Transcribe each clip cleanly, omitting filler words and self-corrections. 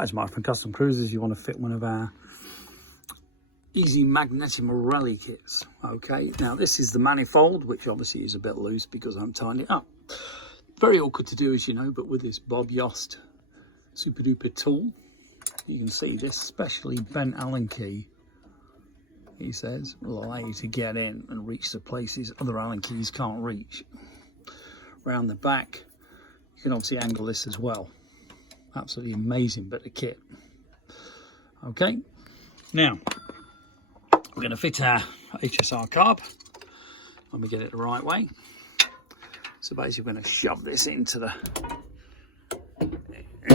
As Mike from Custom Cruisers, you want to fit one of our Easy Magnetti Marelli kits. Okay, now this is the manifold, which obviously is a bit loose because I'm tying it up. Very awkward to do, as you know, but with this Bob Yost super duper tool, you can see this specially bent Allen key, he says, will allow you to get in and reach the places other Allen keys can't reach. Round the back, you can obviously angle this as well. Absolutely amazing bit of kit. Okay, now we're going to fit our HSR carb. Let me get it the right way. So basically we're going to shove this into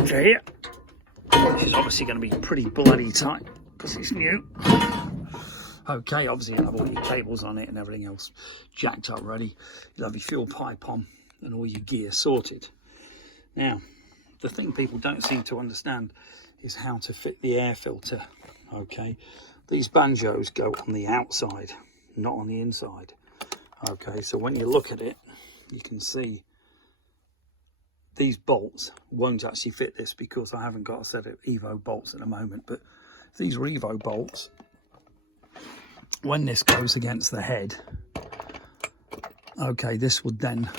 here, which is obviously going to be pretty bloody tight because it's new. Okay, obviously you have all your cables on it and everything else jacked up ready. You'll have your fuel pipe on and all your gear sorted. Now, the thing people don't seem to understand is how to fit the air filter. Okay, these banjos go on the outside, not on the inside. Okay, so when you look at it, you can see these bolts won't actually fit this because I haven't got a set of Evo bolts at the moment. But if these are Evo bolts, when this goes against the head, okay, this would then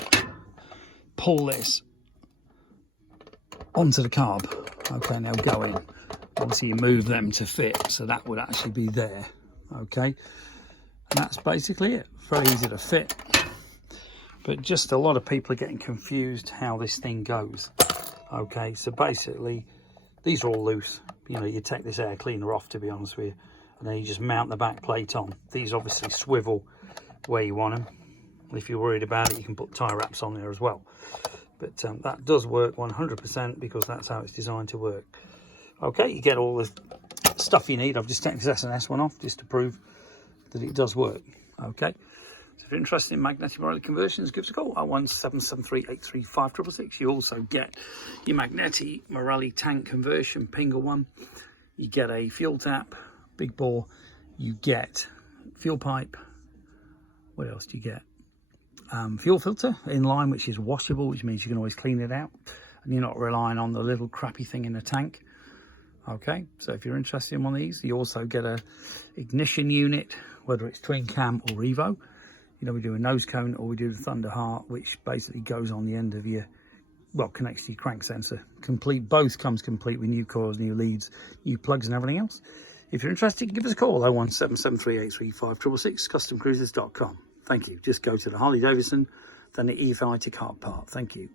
pull this onto the carb. Okay, and they'll go in. Obviously you move them to fit, so that would actually be there. Okay, and that's basically it. Very easy to fit, but just a lot of people are getting confused how this thing goes. Okay, so basically these are all loose. You know, you take this air cleaner off, to be honest with you, and then you just mount the back plate on. These obviously swivel where you want them. If you're worried about it, you can put tie wraps on there as well. But that does work 100% because that's how it's designed to work. Okay, you get all the stuff you need. I've just taken this S&S one off just to prove that it does work. Okay, so if you're interested in Magnetti Marelli conversions, give us a call at 01773835666. You also get your Magnetti Marelli tank conversion Pinger one. You get a fuel tap, big bore. You get fuel pipe. What else do you get? Fuel filter in line, which is washable, which means you can always clean it out and you're not relying on the little crappy thing in the tank. Okay, so if you're interested in one of these, you also get a ignition unit, whether it's twin cam or Evo. You know, we do a nose cone or we do the Thunder Heart, which basically goes on the end of your, well, connects to your crank sensor. Complete, both comes complete with new coils, new leads, new plugs and everything else. If you're interested, give us a call, 01773835666, customcruisers.com. Thank you. Just go to the Harley Davidson, then the EFI to carb part. Thank you.